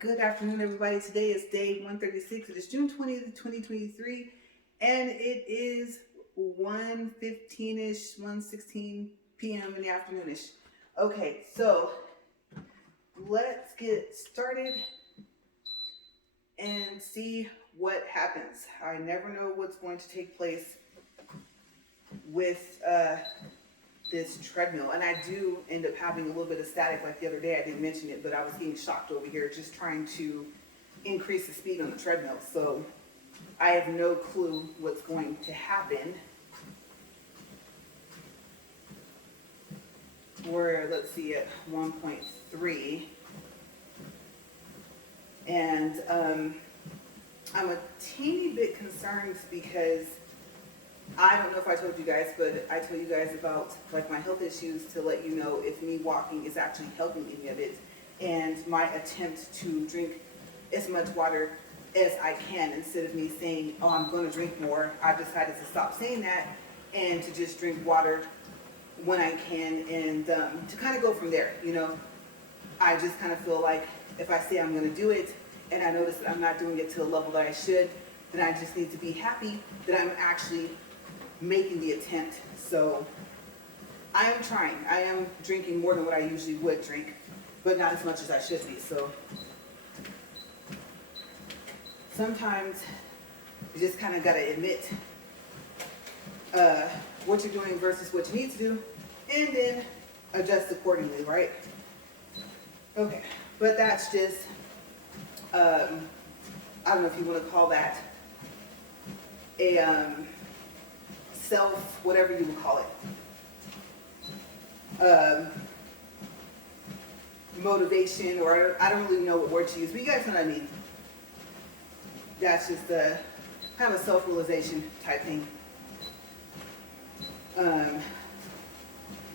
Good afternoon, everybody. Today is day 136. It is June 20th, 2023, and it is 1:15-ish, 1:16 p.m. in the afternoonish. Okay, so let's get started and see what happens. I never know what's going to take place with this treadmill, and I do end up having a little bit of static. Like the other day, I didn't mention it, but I was getting shocked over here just trying to increase the speed on the treadmill. So I have no clue what's going to happen. We're, let's see, at 1.3, and I'm a teeny bit concerned because I don't know if I told you guys, but I tell you guys about like my health issues to let you know if me walking is actually helping any of it, and my attempt to drink as much water as I can instead of me saying, oh, I'm going to drink more. I've decided to stop saying that and to just drink water when I can, and to kind of go from there. You know, I just kind of feel like if I say I'm going to do it and I notice that I'm not doing it to the level that I should, then I just need to be happy that I'm actually making the attempt. So I am trying. I am drinking more than what I usually would drink, but not as much as I should be. So sometimes you just kind of got to admit what you're doing versus what you need to do, and then adjust accordingly, right? Okay, but that's just, I don't know if you want to call that a self, whatever you would call it, motivation, or I don't really know what word to use, but you guys know what I mean. That's just a kind of a self-realization type thing.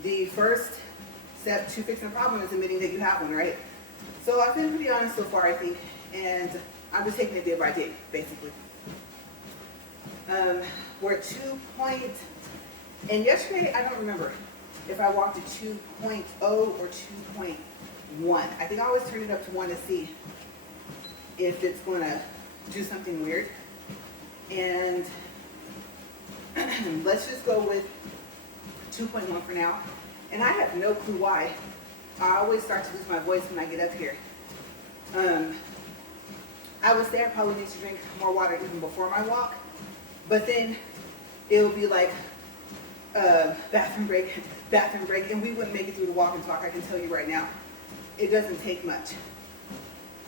The first step to fixing a problem is admitting that you have one, right? So I've been pretty honest so far, I think, and I'm just taking it day by day, basically. We're at 2 point, and yesterday, I don't remember if I walked to 2.0 or 2.1. I think I always turn it up to 1 to see if it's going to do something weird. And let's just go with 2.1 for now. And I have no clue why. I always start to lose my voice when I get up here. I would say I probably need to drink more water even before my walk, but then it would be like bathroom break, and we wouldn't make it through the walk and talk, I can tell you right now. It doesn't take much.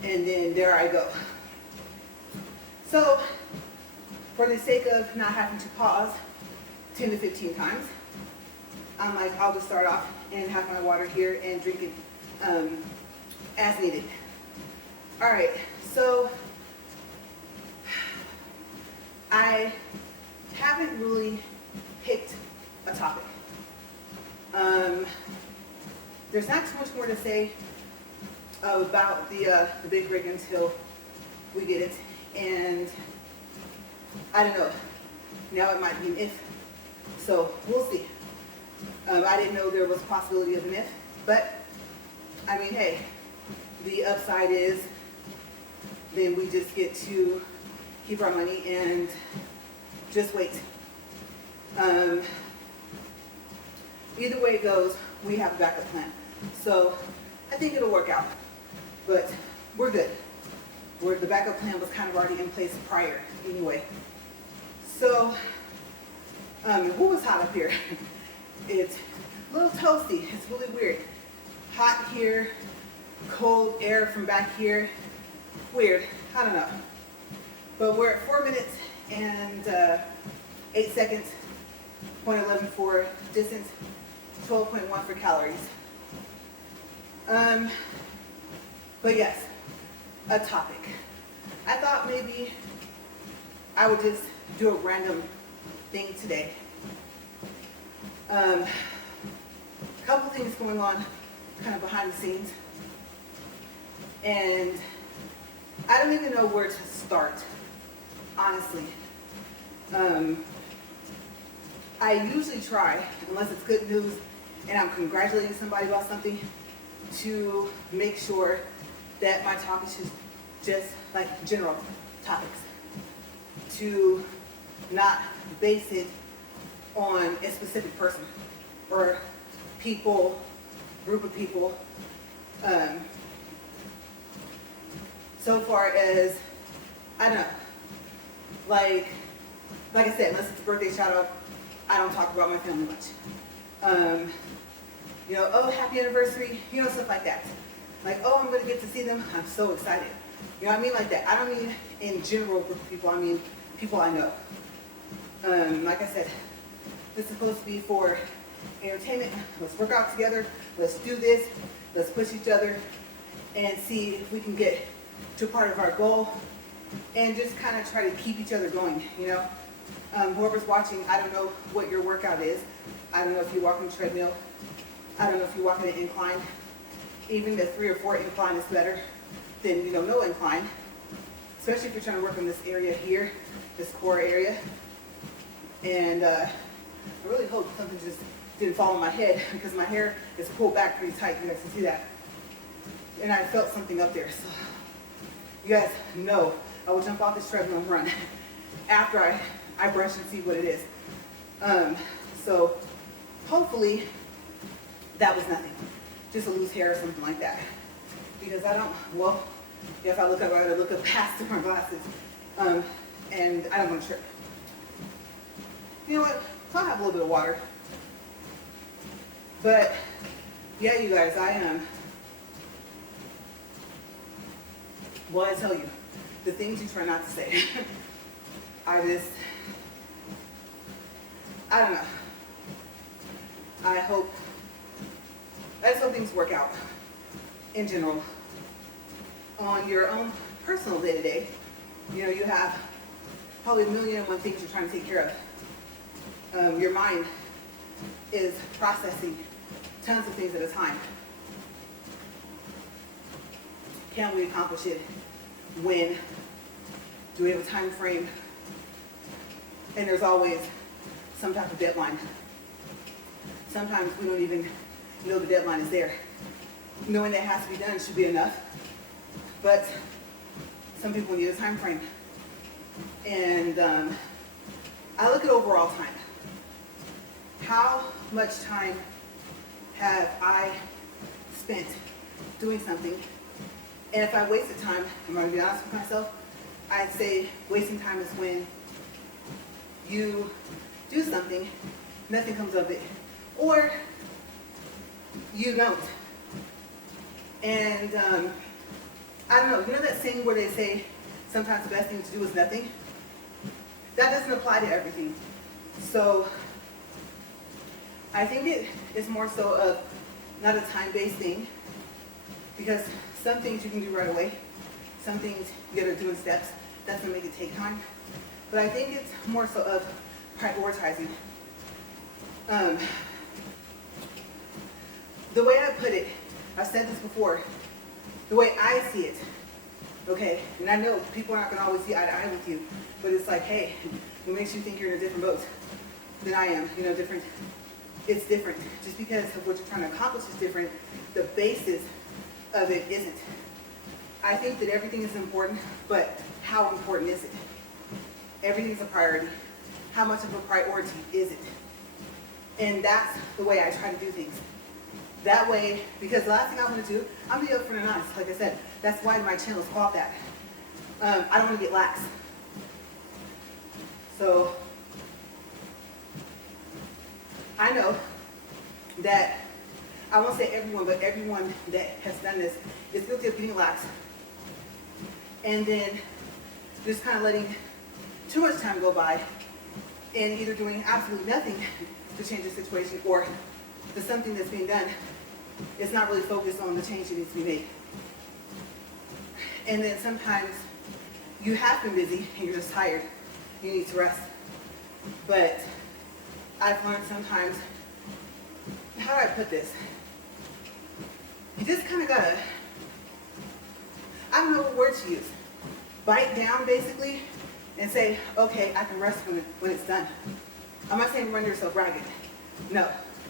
And then there I go. So, for the sake of not having to pause 10 to 15 times, I'm like, I'll just start off and have my water here and drink it as needed. All right, so I haven't really picked a topic. There's not too much more to say about the big rig until we get it, and I don't know. Now it might be an if, so we'll see. I didn't know there was a possibility of an if, but I mean, hey, the upside is then we just get to keep our money and just wait. Either way it goes, we have a backup plan. So I think it'll work out, but we're good. The backup plan was kind of already in place prior anyway. So, it was hot up here. It's a little toasty. It's really weird. Hot here, cold air from back here. Weird. I don't know. But we're at 4 minutes and 8 seconds. 0.11 for distance. 12.1 for calories. But yes, a topic. I thought maybe I would just do a random thing today. A couple things going on kind of behind the scenes, and I don't even know where to start, honestly. I usually try, unless it's good news and I'm congratulating somebody about something, to make sure that my talk is just just like general topics, to not base it on a specific person or people, group of people. So far as, I don't know, like I said, unless it's a birthday shout out, I don't talk about my family much. You know, oh, happy anniversary, you know, stuff like that. Like, oh, I'm going to get to see them, I'm so excited. You know what I mean? Like that. I don't mean in general group of people, I mean people I know. Like I said, this is supposed to be for entertainment. Let's work out together, let's do this, let's push each other and see if we can get to part of our goal and just kind of try to keep each other going, you know. Whoever's watching, I don't know what your workout is. I don't know if you walk on the treadmill. I don't know if you walk on an incline. Even the 3 or 4 incline is better than, you know, no incline. Especially if you're trying to work on this area here, this core area. And I really hope something just didn't fall on my head because my hair is pulled back pretty tight. You guys can see that. And I felt something up there. So you guys know I will jump off this treadmill and run after I brush and see what it is. So hopefully that was nothing. Just a loose hair or something like that. Because I don't, well, if I look up, I gotta look up past my glasses. And I don't want to trip. You know what? I'll have a little bit of water. But yeah, you guys, I am. Well, I tell you, the things you try not to say. I don't know. I just hope things work out in general. On your own personal day-to-day, you know, you have probably 1,000,001 things you're trying to take care of. Your mind is processing tons of things at a time. Can we accomplish it? When? Do we have a time frame? And there's always some type of deadline. Sometimes we don't even know the deadline is there. Knowing that it has to be done should be enough. But some people need a time frame. And I look at overall time. How much time have I spent doing something? And if I wasted time, I'm going to be honest with myself, I'd say wasting time is when you do something, nothing comes of it, or you don't. And I don't know, you know that saying where they say sometimes the best thing to do is nothing? That doesn't apply to everything. So I think it is more so of not a time-based thing, because some things you can do right away, some things you gotta do in steps. That's gonna make it take time. But I think it's more so of prioritizing. The way I put it, I've said this before, the way I see it, okay, and I know people are not gonna always see eye to eye with you, but it's like, hey, what makes you think you're in a different boat than I am, you know, different, it's different. Just because of what you're trying to accomplish is different, the basis of it isn't. I think that everything is important, but how important is it? Everything's a priority. How much of a priority is it? And that's the way I try to do things. That way, because the last thing I want to do, I'm going to be upfront and honest. Like I said, that's why my channel is called that. I don't want to get lax. So, I know that, I won't say everyone, but everyone that has done this is guilty of getting lax. And then just kind of letting too much time go by and either doing absolutely nothing to change the situation, or the something that's being done is not really focused on the change that needs to be made. And then sometimes you have been busy and you're just tired. You need to rest. But I've learned sometimes, how do I put this? You just kind of gotta, I don't know what word to use. Bite down basically and say, okay, I can rest when it's done. I'm not saying run yourself ragged. No,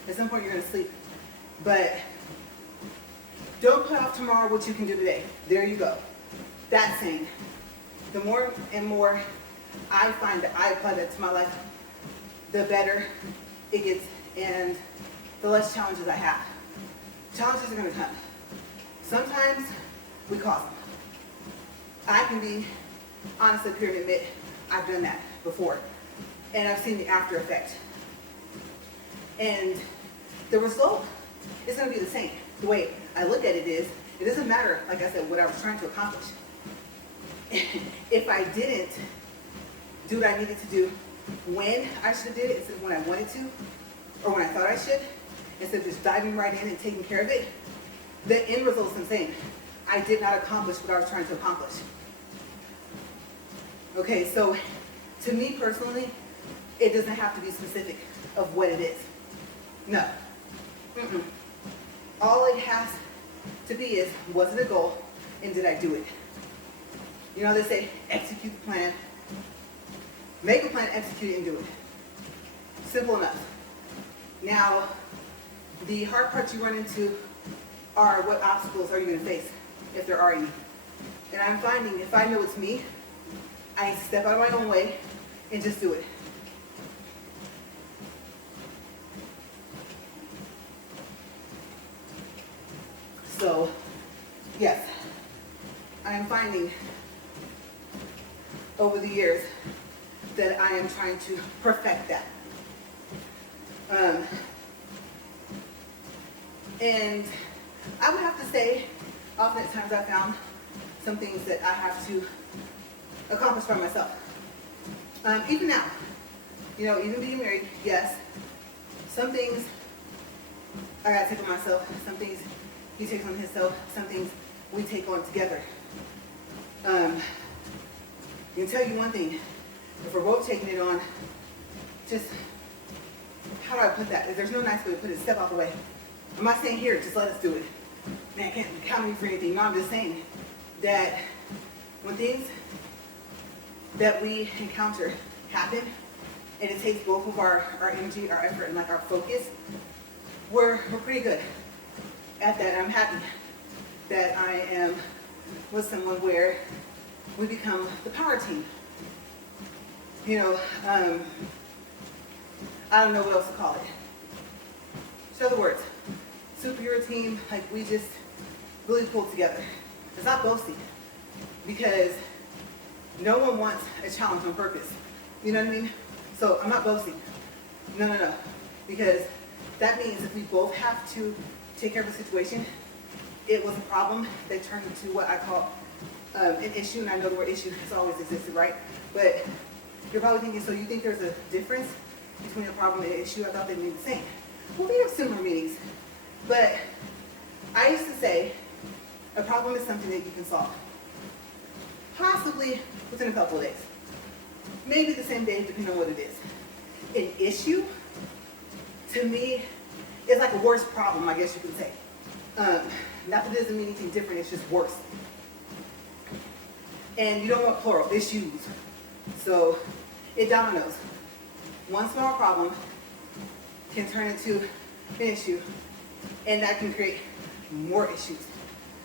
at some point you're gonna sleep. But don't put off tomorrow what you can do today. There you go. that saying, the more and more I find that I apply that to my life, the better it gets and the less challenges I have. Challenges are going to come. Sometimes we cause them. I can be honest up here and admit I've done that before. And I've seen the after effect. And the result is going to be the same. The way I look at it is, it doesn't matter, like I said, what I was trying to accomplish. If I didn't do what I needed to do when I should have did it instead of when I wanted to, or when I thought I should, instead of just diving right in and taking care of it, the end result is the same. I did not accomplish what I was trying to accomplish. Okay, so to me personally, it doesn't have to be specific of what it is. No. Mm-mm. All it has to be is, was it a goal and did I do it? You know, they say execute the plan. Make a plan, execute it, and do it. Simple enough. Now, the hard parts you run into are what obstacles are you going to face, if there are any. And I'm finding if I know it's me, I need to step out of my own way and just do it. So, yes, I am finding over the years that I am trying to perfect that. And I would have to say, oftentimes I found some things that I have to accomplish by myself. Even now, you know, even being married, yes, some things I gotta take on myself, some things he takes on himself, some things we take on together. I can tell you one thing, if we're both taking it on, just, how do I put that? There's no nice way to put it, step out the way. I'm not saying here, just let us do it. Man, I can't count on me for anything. No, I'm just saying that when things that we encounter happen, and it takes both of our energy, our effort, and like our focus, we're pretty good at that. And I'm happy that I am with someone where we become the power team. You know, I don't know what else to call it. Show the words. Superhero team, like we just really pulled together. It's not boasting, because no one wants a challenge on purpose. You know what I mean? So I'm not boasting. No. Because that means if we both have to take care of a situation, it was a problem that turned into what I call an issue, and I know the word issue has always existed, right? But you're probably thinking, so you think there's a difference between a problem and an issue? I thought they mean the same. Well, we have similar meanings, but I used to say a problem is something that you can solve, possibly within a couple of days, maybe the same day, depending on what it is. An issue, to me, is like a worse problem, I guess you could say. Not that it doesn't mean anything different, it's just worse. And you don't want plural, issues. So it dominoes. One small problem can turn into an issue, and that can create more issues.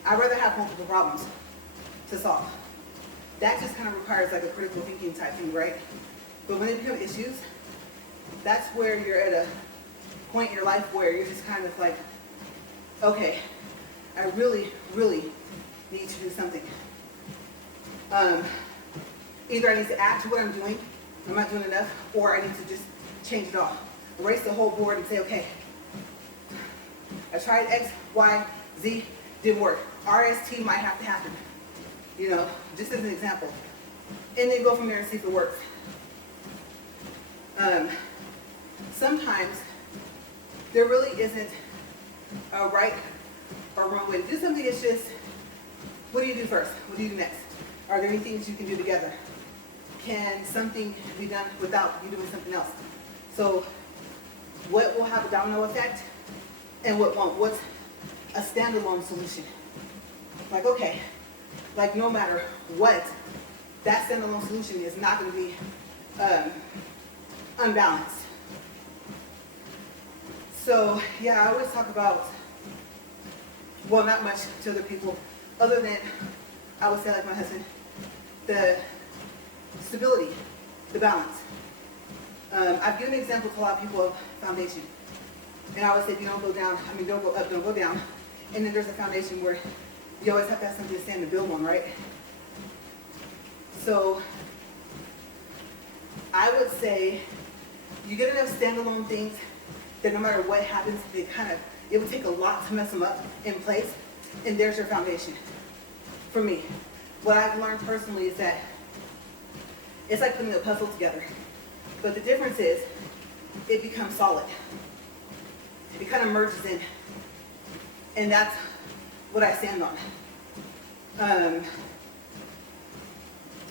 I'd rather have multiple problems to solve. That just kind of requires like a critical thinking type thing, right? But when they become issues, that's where you're at a point in your life where you're just kind of like, okay, I really, really need to do something. Either I need to add to what I'm doing, I'm not doing enough, or I need to just change it all. Erase the whole board and say, okay, I tried X, Y, Z, didn't work. RST might have to happen, you know, just as an example. And then go from there and see if it works. Sometimes there really isn't a right or wrong way to do something. It's just, what do you do first? What do you do next? Are there any things you can do together? Can something be done without you doing something else? So what will have a domino effect and what won't? What's a standalone solution? Like, okay, like no matter what, that standalone solution is not going to be unbalanced. So yeah, I always talk about, well, not much to other people, other than I would say like my husband, the stability, the balance. I've given an example to a lot of people of foundation. And I would say, don't go down, don't go up, don't go down. And then there's a foundation where you always have to have something to stand and build on, right? So I would say you get enough standalone things that no matter what happens, it would take a lot to mess them up in place. And there's your foundation. For me, what I've learned personally is that it's like putting a puzzle together. But the difference is it becomes solid. It kind of merges in. And that's what I stand on. And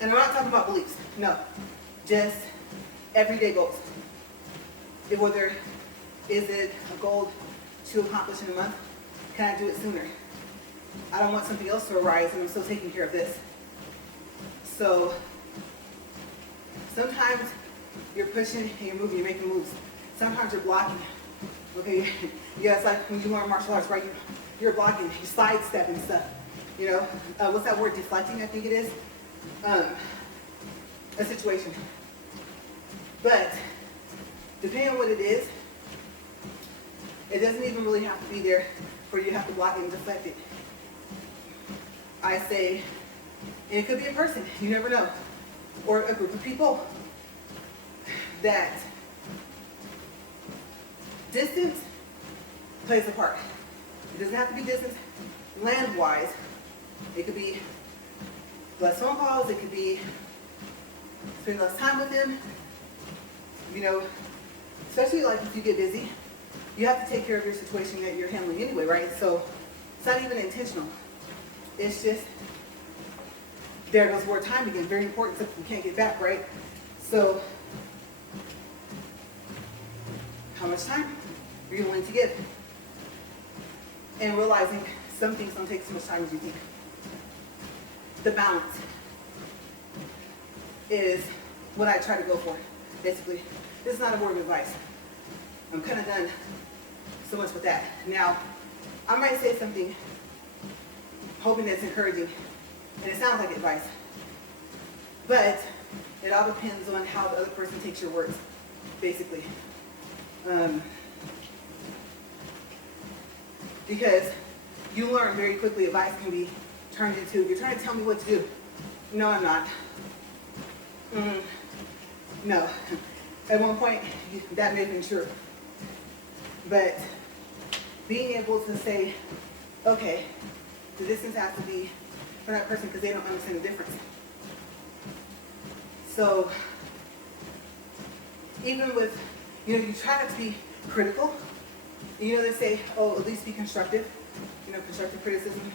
I'm not talking about beliefs. No. Just everyday goals. Whether is it a goal to accomplish in a month? Can I do it sooner? I don't want something else to arise and I'm still taking care of this. So sometimes you're pushing and you're moving, you're making moves. Sometimes you're blocking. Okay, yeah, it's like when you learn martial arts, right? You're blocking, you sidestep and stuff. What's that word? Deflecting, I think it is. A situation. But depending on what it is, it doesn't even really have to be there for you to have to block it and deflect it. I say, and it could be a person, you never know, or a group of people, that distance plays a part. It doesn't have to be distance land-wise. It could be less phone calls, it could be spend less time with them. Especially like if you get busy, you have to take care of your situation that you're handling anyway, right? So it's not even intentional. It's just, there goes the word time again, very important, something you can't get back, right? So, how much time are you willing to give? And realizing some things don't take as much time as you think. The balance is what I try to go for, basically. This is not a word of advice. I'm kind of done so much with that. Now, I might say something hoping that's encouraging, and it sounds like advice. But it all depends on how the other person takes your words, basically. Because you learn very quickly advice can be turned into, you're trying to tell me what to do. No, I'm not. No. At one point, that may have been true. But being able to say, okay, the distance has to be for that person because they don't understand the difference. So even with, you try not to be critical. They say, oh, at least be constructive. Constructive criticism.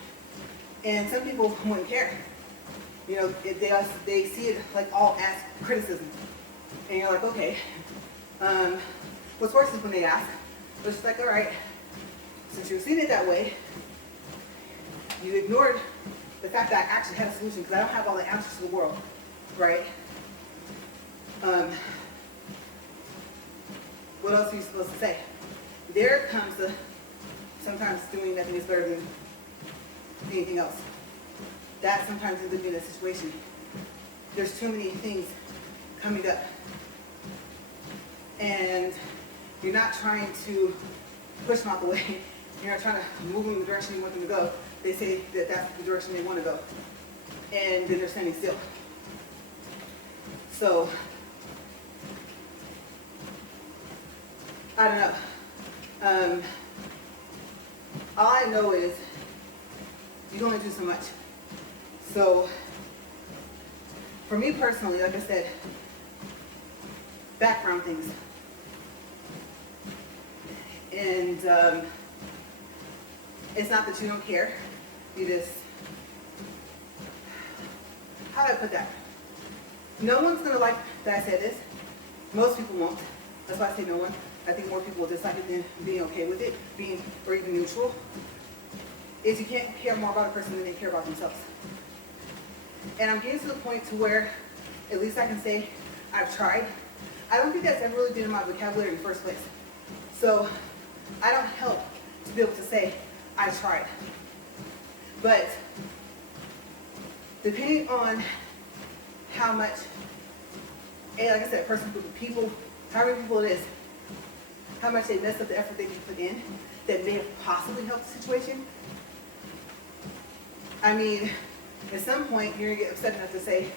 And some people wouldn't care. They see it like all as criticism. And you're like, okay. What's worse is when they ask, it's just like, all right, since you're seeing it that way, you ignored the fact that I actually had a solution because I don't have all the answers to the world, right? What else are you supposed to say? There comes the sometimes doing nothing is better than anything else. That sometimes ends up being a situation. There's too many things coming up. And you're not trying to push them out the way. You're not trying to move them in the direction you want them to go. They say that that's the direction they want to go. And then they're standing still. So, I don't know. All I know is you can only do so much. So, for me personally, like I said, background things. And it's not that you don't care. You just, how do I put that? No one's going to like that I said this. Most people won't. That's why I say no one. I think more people will dislike it than being okay with it, or even neutral. Is you can't care more about a person than they care about themselves. And I'm getting to the point to where, at least I can say, I've tried. I don't think that's ever really been in my vocabulary in the first place. So I don't help to be able to say, I tried. But depending on how much, and like I said, person, group of people, how many people it is, how much they mess up the effort they can put in, that may have possibly helped the situation. I mean, at some point, you're gonna get upset enough to say,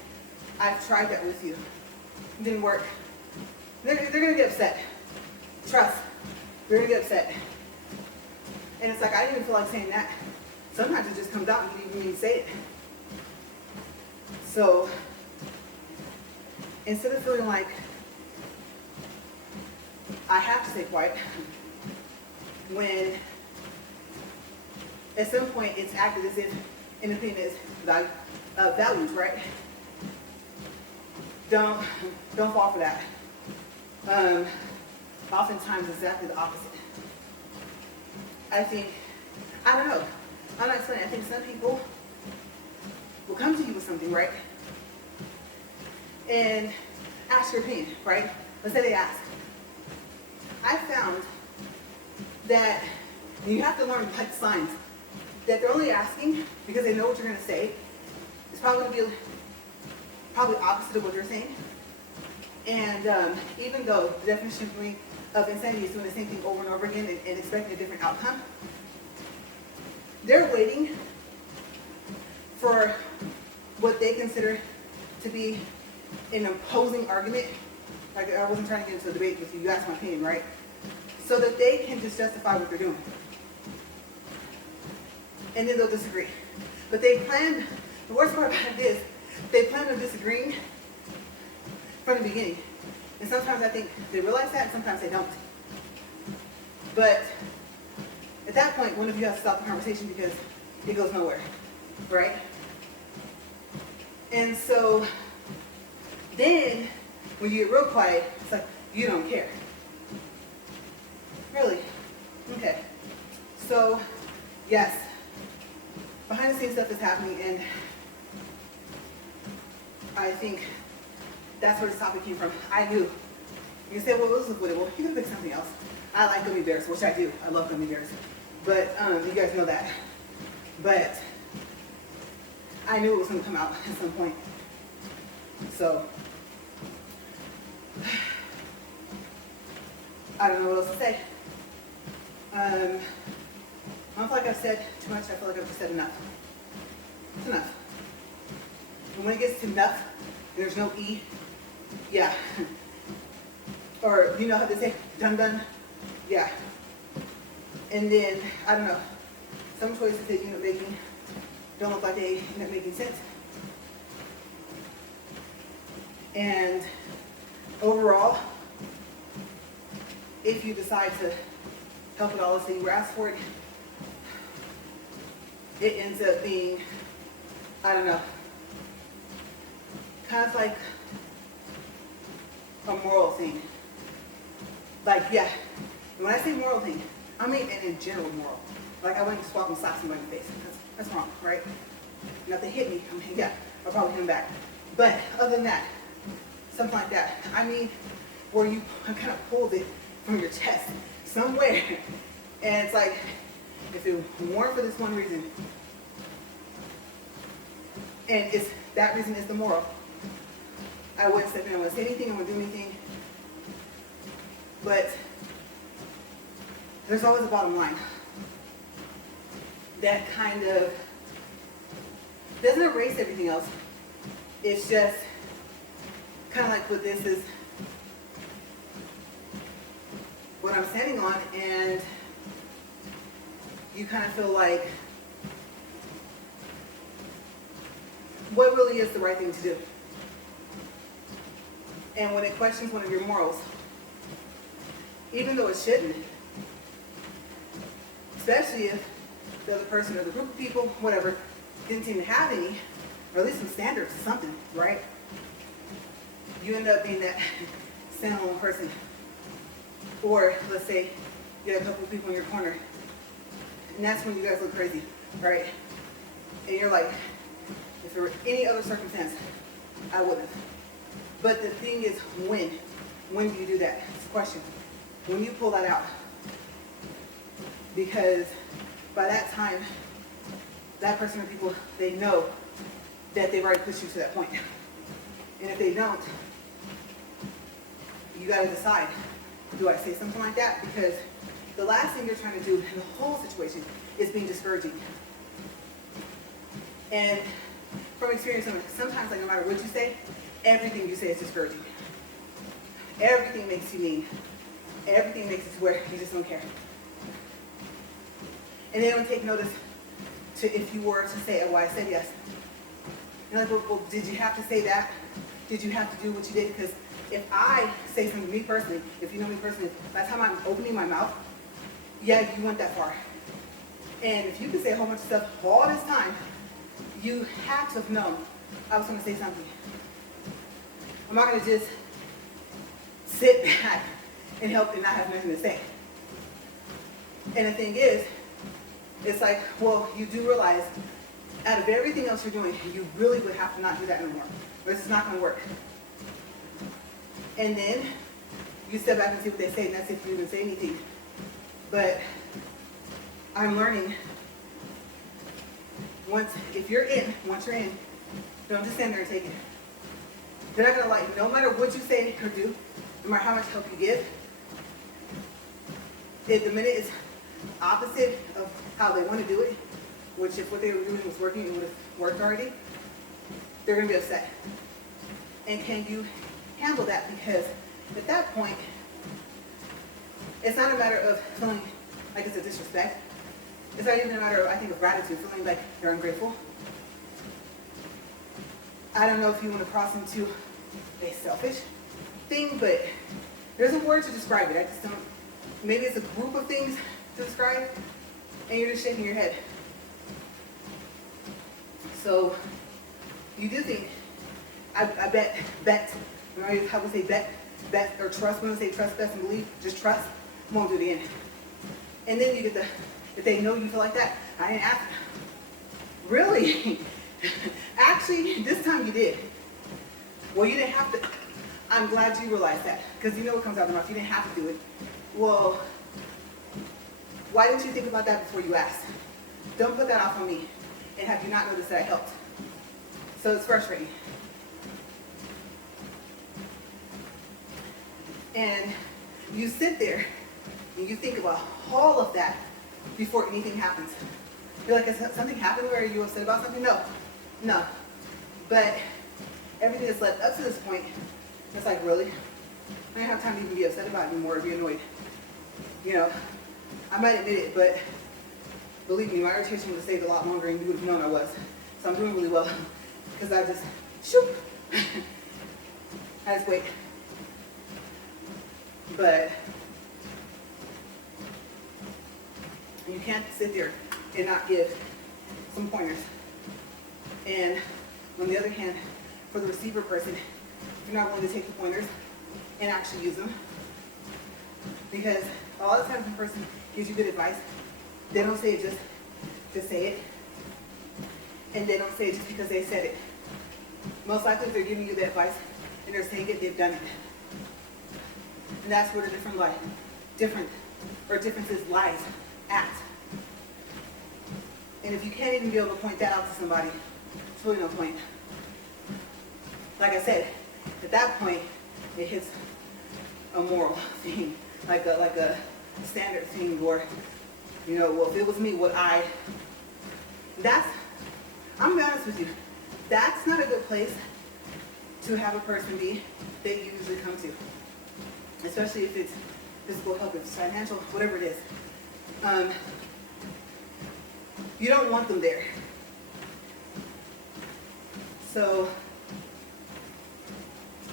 I've tried that with you. It didn't work. They're gonna get upset. Trust. They're gonna get upset. And it's like, I didn't even feel like saying that. Sometimes it just comes out and you didn't even say it. So, instead of feeling like I have to stay quiet, when at some point it's acted as if an opinion is valued, right? Don't fall for that. Oftentimes exactly the opposite. I don't know. I'm not explaining. I think some people will come to you with something, right? And ask your opinion, right? Let's say they ask. I found that you have to learn like signs that they're only asking because they know what you're going to say. It's probably going to be probably opposite of what you're saying. And even though the definition of insanity is doing the same thing over and over again and expecting a different outcome, they're waiting for what they consider to be an opposing argument. Like, I wasn't trying to get into a debate with you, you asked my opinion, right? So that they can just justify what they're doing. And then they'll disagree. But they plan, the worst part about it is, they plan on disagreeing from the beginning. And sometimes I think they realize that, and sometimes they don't. But at that point, one of you has to stop the conversation because it goes nowhere, right? And so then, when you get real quiet, it's like, you don't care. Really? Okay. So, yes, behind the scenes stuff is happening, and I think that's where this topic came from. I knew. You say, well, let's look with it. Well, you can pick something else. I like gummy bears, which I do. I love gummy bears. But you guys know that. But I knew it was going to come out at some point. So, I don't know what else to say. I don't feel like I've said too much. I feel like I've just said enough. It's enough. And when it gets to enough, there's no E. Yeah. Or you know how they say, done done? Yeah. And then, I don't know, some choices that you end up making don't look like they end up making sense. And overall, if you decide to help at all, let's say you were asked for it, it ends up being, I don't know, kind of like a moral thing. Like, yeah, when I say moral thing, I mean an in general moral. Like, I wouldn't swap and slap somebody in the face. That's wrong, right? Now, if they hit me, I mean, yeah, I'll probably hit them back. But other than that, something like that. I mean, where you kind of pulled it from your chest somewhere. And it's like, if it weren't for this one reason, and it's that reason is the moral, I wouldn't step in, I wouldn't say anything, I wouldn't do anything. But there's always a bottom line that kind of doesn't erase everything else. It's just kind of like what this is, what I'm standing on, and you kind of feel like what really is the right thing to do. And when it questions one of your morals, even though it shouldn't, especially if the other person or the group of people, whatever, didn't seem to have any, or at least some standards or something, right? You end up being that standalone person. Or let's say you have a couple of people in your corner, and that's when you guys look crazy, right? And you're like, if there were any other circumstance, I wouldn't have. But the thing is, when do you do that? It's a question. When you pull that out. Because by that time, that person or people, they know that they've already pushed you to that point. And if they don't, you got to decide, do I say something like that? Because the last thing you're trying to do in the whole situation is being discouraging. And from experience, sometimes, like, no matter what you say, everything you say is discouraging. Everything makes you mean. Everything makes it to where you just don't care. And they don't take notice to if you were to say, oh, well, I said yes. And like, well, did you have to say that? Did you have to do what you did? Because if I say something to me personally, if you know me personally, by the time I'm opening my mouth, yeah, you went that far. And if you could say a whole bunch of stuff all this time, you had to have known I was going to say something. I'm not going to just sit back and help and not have nothing to say. And the thing is, it's like, well, you do realize out of everything else you're doing, you really would have to not do that anymore. This is not going to work. And then you step back and see what they say, and that's if you even say anything. But I'm learning, once you're in, don't just stand there and take it. They're not going to like you. No matter what you say or do, no matter how much help you give, if the minute is opposite of how they want to do it, which if what they were doing was working, it would have worked already, they're going to be upset. And can you handle that? Because at that point, it's not a matter of feeling like it's a disrespect. It's not even a matter of, I think, of gratitude, feeling like they're ungrateful. I don't know if you want to cross into a selfish thing, but there's a word to describe it. I just don't, maybe it's a group of things to describe, and you're just shaking your head. So you do think, I bet, remember how we say bet, or trust, when we say trust, best, and believe, just trust, won't do it again. And then you get the, if they know you feel like that, I didn't ask them. Really? Actually, this time you did. Well, you didn't have to. I'm glad you realized that, because you know what comes out of the mouth. You didn't have to do it. Well, why didn't you think about that before you asked? Don't put that off on me. And have you not noticed that I helped? So it's frustrating. And you sit there and you think about all of that before anything happens. You're like, has something happened where you upset about something? No. But everything that's led up to this point, it's like, really? I don't have time to even be upset about it anymore or be annoyed. You know, I might admit it, but believe me, my irritation would have stayed a lot longer and you would have known I was. So I'm doing really well because I just, shoop. I just wait. But you can't sit there and not give some pointers. And on the other hand, for the receiver person, if you're not willing to take the pointers and actually use them, because a lot of times when a person gives you good advice, they don't say it just to say it, and they don't say it just because they said it. Most likely they're giving you the advice and they're saying it, they've done it. And that's where the differences lies at. And if you can't even be able to point that out to somebody, it's really no point. Like I said, at that point, it hits a moral thing, like a standard thing where, you know, well, if it was me, I'm gonna be honest with you, that's not a good place to have a person be that you usually come to. Especially if it's physical help, if it's financial, whatever it is. You don't want them there. So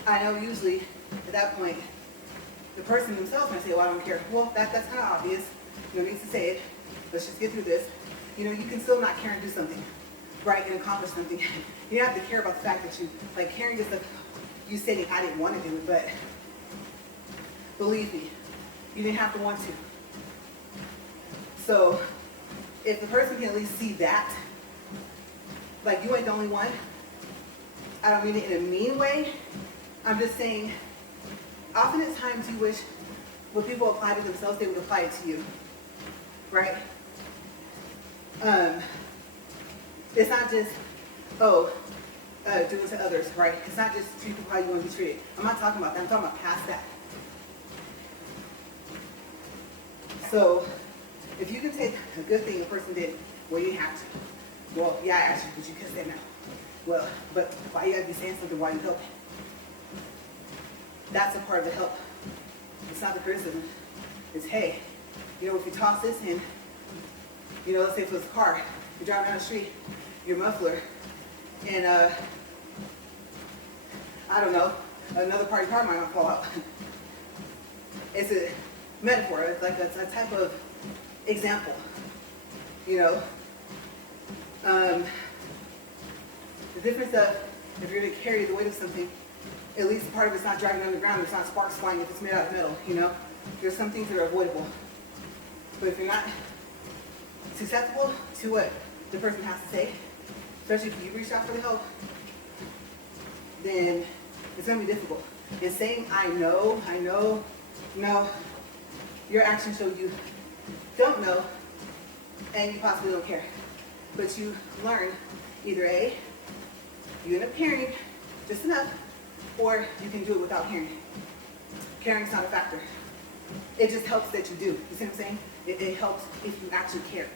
I know usually at that point, the person themselves might say, well, I don't care. Well, that's kind of obvious. You don't need to say it. Let's just get through this. You know, you can still not care and do something, right, and accomplish something. You don't have to care about the fact that you, like, caring just like you stating, I didn't want to do it, but believe me, you didn't have to want to. So if the person can at least see that, like, you ain't the only one, I don't mean it in a mean way. I'm just saying, often at times you wish when people apply to themselves, they would apply it to you, right? It's not just, oh, doing to others, right? It's not just treat people how you want to be treated. I'm not talking about that. I'm talking about past that. So if you can take a good thing a person did, well, you have to. Well, yeah, I asked you, but you couldn't say no. Well, but why you gotta be saying something while you help? That's a part of the help. It's not the criticism. It's, hey, you know, if you toss this in, you know, let's say if it was a car, you're driving down the street, your muffler, and I don't know, another part of your car might not fall out. It's a metaphor. It's like a type of example, you know. The difference of if you're going to carry the weight of something, at least part of it's not dragging on the ground. There's not sparks flying if it's made out of metal, you know. There's some things that are avoidable. But if you're not susceptible to what the person has to say, especially if you reach out for the help, then it's going to be difficult. And saying, I know, no, your actions show you don't know, and you possibly don't care. But you learn either A, you end up caring just enough, or you can do it without caring. Caring's not a factor. It just helps that you do. You see what I'm saying? It helps if you actually care,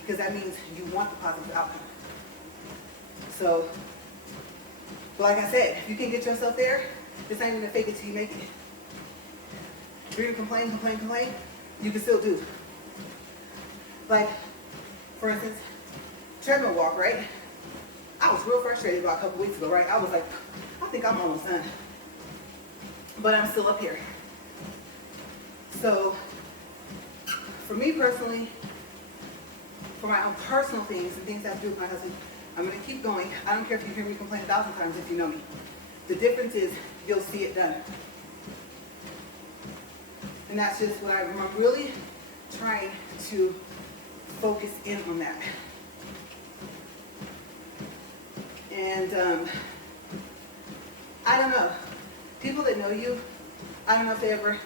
because that means you want the positive outcome. So, but like I said, if you can get yourself there, it's not even gonna fake it till you make it. If you're gonna complain, you can still do. Like, for instance, treadmill walk, right? I was real frustrated about a couple weeks ago, right? I was like, I think I'm almost done. But I'm still up here. So, for me personally, for my own personal things and things I have to do with my husband, I'm going to keep going. I don't care if you hear me complain 1,000 times if you know me. The difference is you'll see it done. And that's just what I'm really trying to focus in on that. And I don't know. People that know you, I don't know if they ever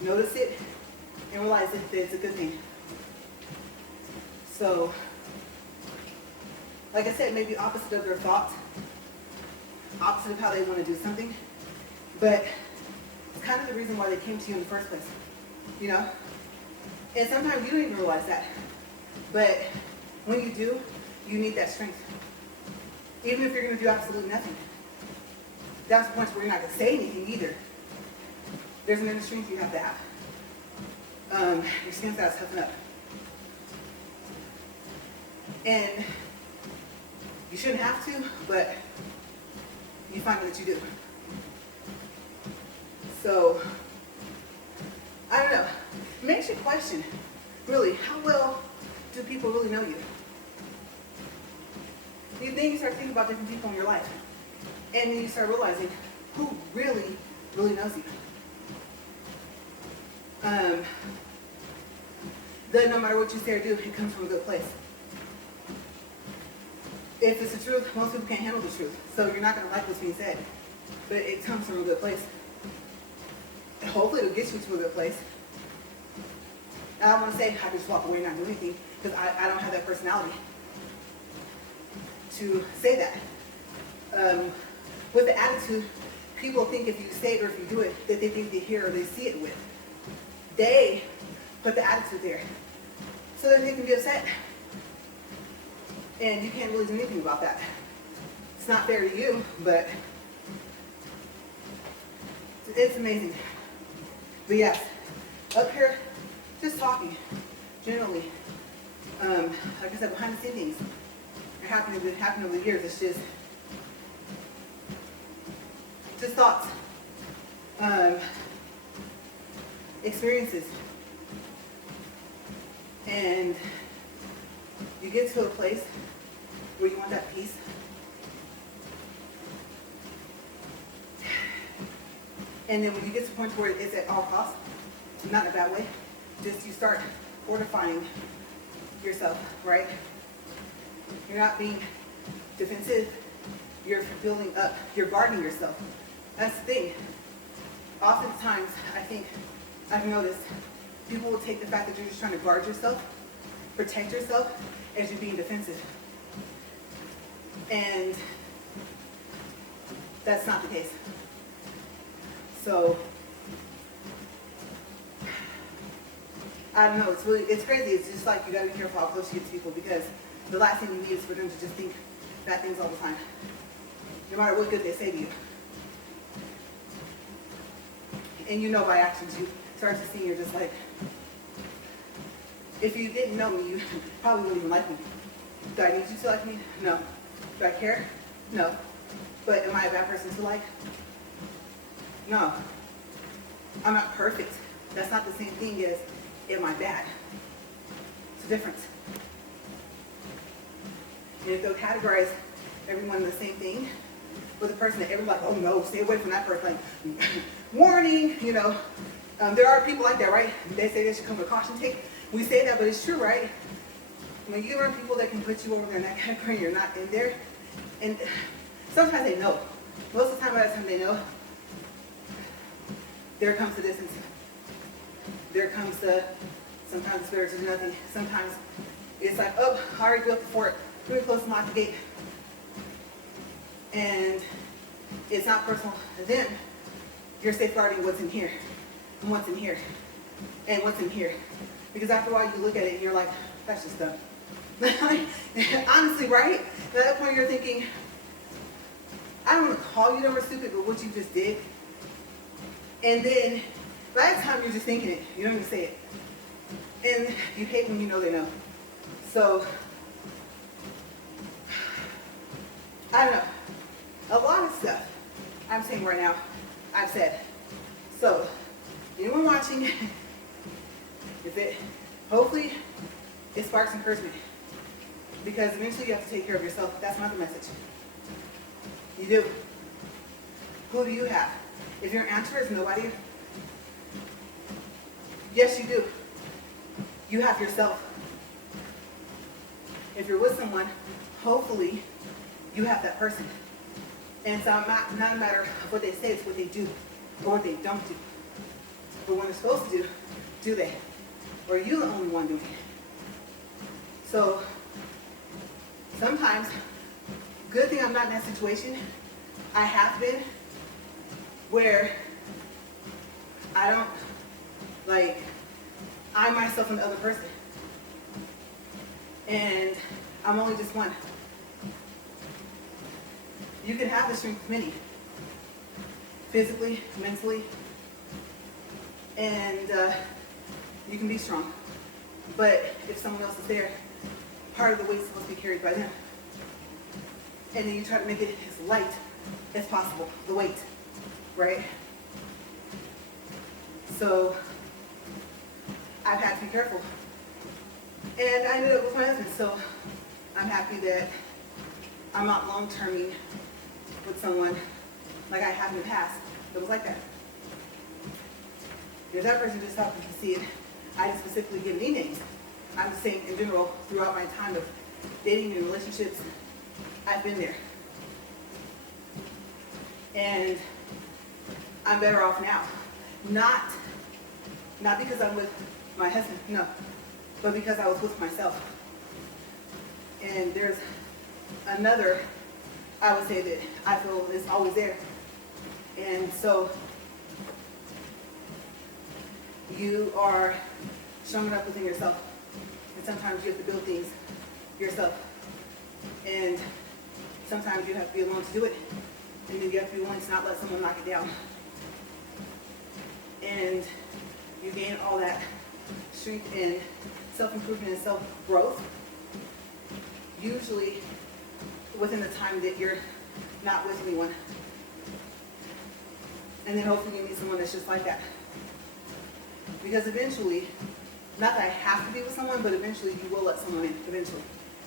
notice it and realize that it's a good thing. So, like I said, maybe opposite of their thoughts, opposite of how they want to do something, but it's kind of the reason why they came to you in the first place, you know? And sometimes you don't even realize that. But when you do, you need that strength. Even if you're going to do absolutely nothing. That's the point where you're not going to say anything either. There's an inner strength you have to have. Your skin's got to toughen up. And you shouldn't have to, but you find that you do. So, I don't know. It makes you question, really, how well do people really know you? You start thinking about different people in your life. And then you start realizing who really, really knows you. That no matter what you say or do, it comes from a good place. If it's the truth, most people can't handle the truth. So you're not going to like what's being said. But it comes from a good place. And hopefully it'll get you to a good place. I don't want to say I can just walk away and not do anything, because I don't have that personality to say that. With the attitude, people think if you say it or if you do it, that they think they hear or they see it with. They put the attitude there so that they can be upset. And you can't really do anything about that. It's not fair to you, but it's amazing. But yes, up here, just talking, generally. Like I said, behind the scenes things are happening over the years. It's just thoughts, experiences. And you get to a place where you want that peace. And then when you get to the point where it's at all costs, not in a bad way, just you start fortifying yourself, right? You're not being defensive. You're building up. You're guarding yourself. That's the thing. Oftentimes, I think I've noticed people will take the fact that you're just trying to guard yourself, protect yourself, as you being defensive. And That's not the case. So, I don't know, it's crazy. It's just like you gotta be careful how close you get to people, because the last thing you need is for them to just think bad things all the time, no matter what good they say to you. And you know by actions, you start to see, you're just like, if you didn't know me, you probably wouldn't even like me. Do I need you to like me? No. Do I care? No. But am I a bad person to like? No. I'm not perfect. That's not the same thing as, am I bad? It's a difference. And if they'll categorize everyone in the same thing, with a person that everybody's like, oh no, stay away from that person, like, warning, you know. There are people like that, right? They say they should come with caution tape. We say that, but it's true, right? When you are people that can put you over there in that category, you're not in there. And sometimes they know. Most of the time, by the time they know, there comes the distance. There comes the, sometimes it's better to do nothing. Sometimes it's like, oh, I already built the fort. Pretty close to lock the gate. And it's not personal to them. You're safeguarding what's in here, and what's in here, and what's in here. Because after a while you look at it and you're like, that's just dumb. Honestly, right? At that point you're thinking, I don't want to call you dumb or stupid, but what you just did. And then by that time you're just thinking it. You don't even say it. And you hate when you know they know. So, I don't know. A lot of stuff I'm saying right now, I've said. So, anyone watching, if it, hopefully, it sparks encouragement. Because eventually you have to take care of yourself. That's not the message. You do. Who do you have? If your answer is nobody, yes, you do. You have yourself. If you're with someone, hopefully, you have that person. And it's not a matter of what they say, it's what they do or what they don't do. But when they're supposed to do they? Or are you the only one doing it? So sometimes, good thing I'm not in that situation. I have been where I don't, like, I myself am the other person. And I'm only just one. You can have the strength of many, physically, mentally, and you can be strong. But if someone else is there, part of the weight is supposed to be carried by them. And then you try to make it as light as possible, the weight, right? So I've had to be careful. And I ended up with my husband, so I'm happy that I'm not long-terming with someone like I have in the past that was like that. If that person just happened to see it, I didn't specifically give any names. I'm just saying in general, throughout my time of dating and relationships, I've been there. And I'm better off now. Not because I'm with my husband, no, but because I was with myself. And there's another, I would say, that I feel is always there. And so you are showing up within yourself. And sometimes you have to build things yourself. And sometimes you have to be alone to do it. And then you have to be willing to not let someone knock it down. And you gain all that strength and self-improvement and self-growth, usually within the time that you're not with anyone. And then hopefully you meet someone that's just like that. Because eventually, not that I have to be with someone, but eventually you will let someone in, eventually.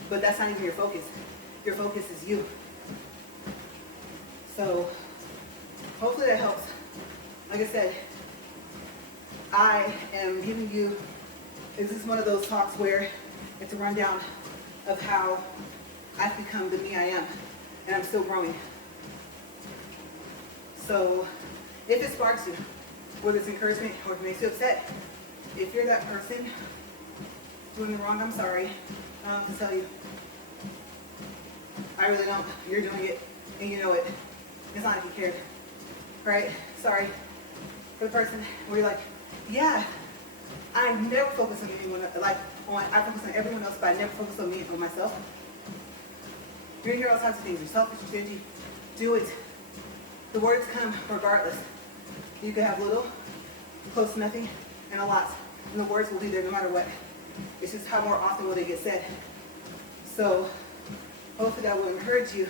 But that's not even your focus. Your focus is you. So, hopefully that helps. Like I said, I am giving you, this is one of those talks where it's a rundown of how I've become the me I am, and I'm still growing. So, if it sparks you, whether it's encouragement or if it makes you upset, if you're that person doing the wrong, I'm sorry. I don't have to tell you. I really don't. You're doing it, and you know it. It's not like you cared, right? Sorry for the person where you're like, yeah, I never focus on anyone, like I focus on everyone else, but I never focus on me and on myself. You're gonna hear all types of things. You're selfish, you're stingy. Do it. The words come regardless. You can have little, close to nothing, and a lot. And the words will be there no matter what. It's just how more often will they get said. So hopefully that will encourage you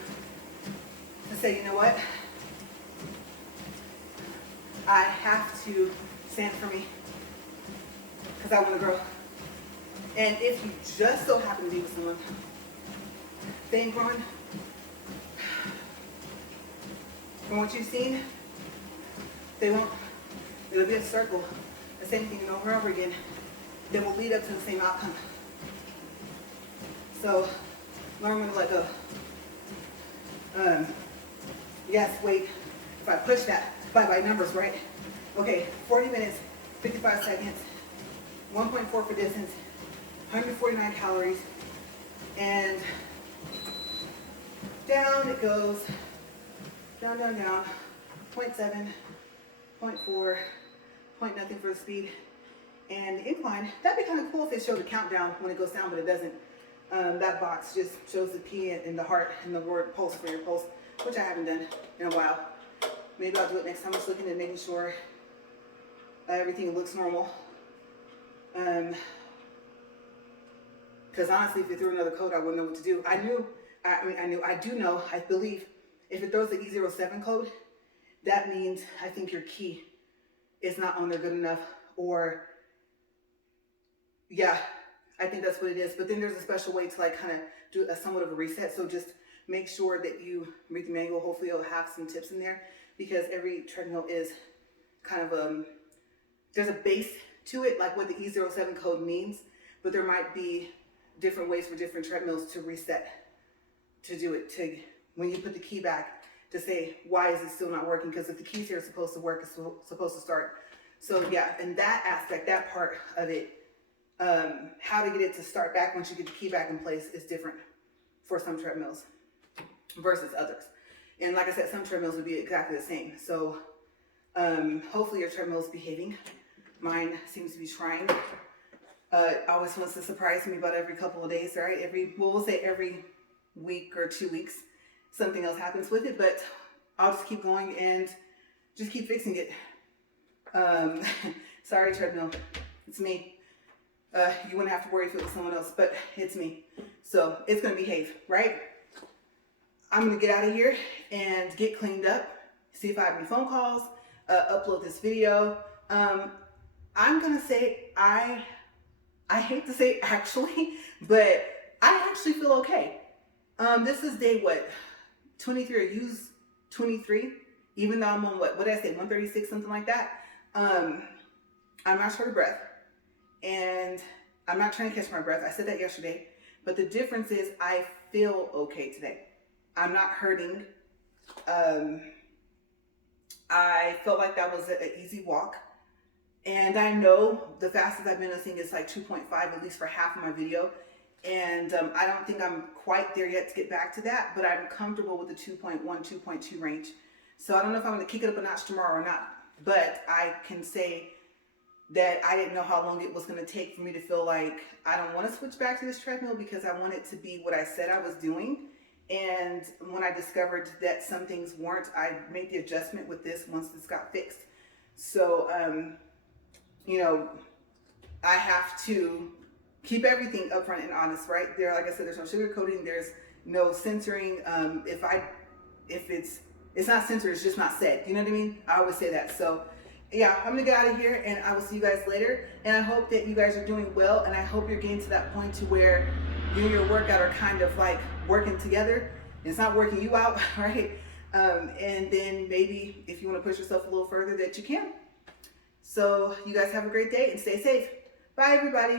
to say, you know what? I have to stand for me because I want to grow. And if you just so happen to be with someone, they ain't growing, from what you've seen, they won't. It'll be a circle, the same thing over and over again, that will lead up to the same outcome. So learn when to let go. Yes, wait, if I push that by numbers, right? Okay, 40 minutes, 55 seconds, 1.4 for distance, 149 calories, and down it goes, down, 0.7, 0.4, point nothing for the speed, and the incline. That'd be kind of cool if it showed a countdown when it goes down, but it doesn't. That box just shows the P and the heart and the word pulse for your pulse, which I haven't done in a while. Maybe I'll do it next time. I'm just looking at making sure everything looks normal. Because honestly, if it threw another code, I wouldn't know what to do. I believe if it throws the E07 code, that means I think your key is not on there good enough, or yeah, I think that's what it is. But then there's a special way to like kind of do a somewhat of a reset. So just make sure that you read the manual. Hopefully it'll have some tips in there, because every treadmill is kind of, there's a base to it, like what the E07 code means, but there might be different ways for different treadmills to reset, to do it, to when you put the key back, to say, why is it still not working? Because if the keys here are supposed to work, it's supposed to start. So yeah, and that aspect, that part of it, how to get it to start back once you get the key back in place is different for some treadmills versus others. And like I said, some treadmills would be exactly the same. So hopefully your treadmill is behaving. Mine seems to be trying. Always wants to surprise me about every couple of days, right? We'll say every week or 2 weeks, something else happens with it, but I'll just keep going and just keep fixing it. Sorry, treadmill, it's me. You wouldn't have to worry if it was someone else, but it's me. So it's gonna behave, right? I'm gonna get out of here and get cleaned up, see if I have any phone calls, upload this video. I'm gonna say, I hate to say actually, but I actually feel okay. This is day what? 23, or use 23, even though I'm on what did I say, 136, something like that. I'm not short of breath, and I'm not trying to catch my breath. I said that yesterday, but the difference is I feel okay today. I'm not hurting. I felt like that was an easy walk. And I know the fastest I've been listening is like 2.5, at least for half of my video. And I don't think I'm quite there yet to get back to that, but I'm comfortable with the 2.1, 2.2 range. So I don't know if I'm gonna kick it up a notch tomorrow or not, but I can say that I didn't know how long it was gonna take for me to feel like I don't wanna switch back to this treadmill, because I want it to be what I said I was doing. And when I discovered that some things weren't, I made the adjustment with this once this got fixed. So, you know, I have to keep everything upfront and honest, right? There, like I said, there's no sugar coating, there's no censoring. If it's not censored, it's just not said. You know what I mean? I always say that. So yeah, I'm gonna get out of here, and I will see you guys later. And I hope that you guys are doing well, and I hope you're getting to that point to where you and your workout are kind of like working together. It's not working you out, right? And then maybe if you want to push yourself a little further, that you can. So you guys have a great day and stay safe. Bye, everybody.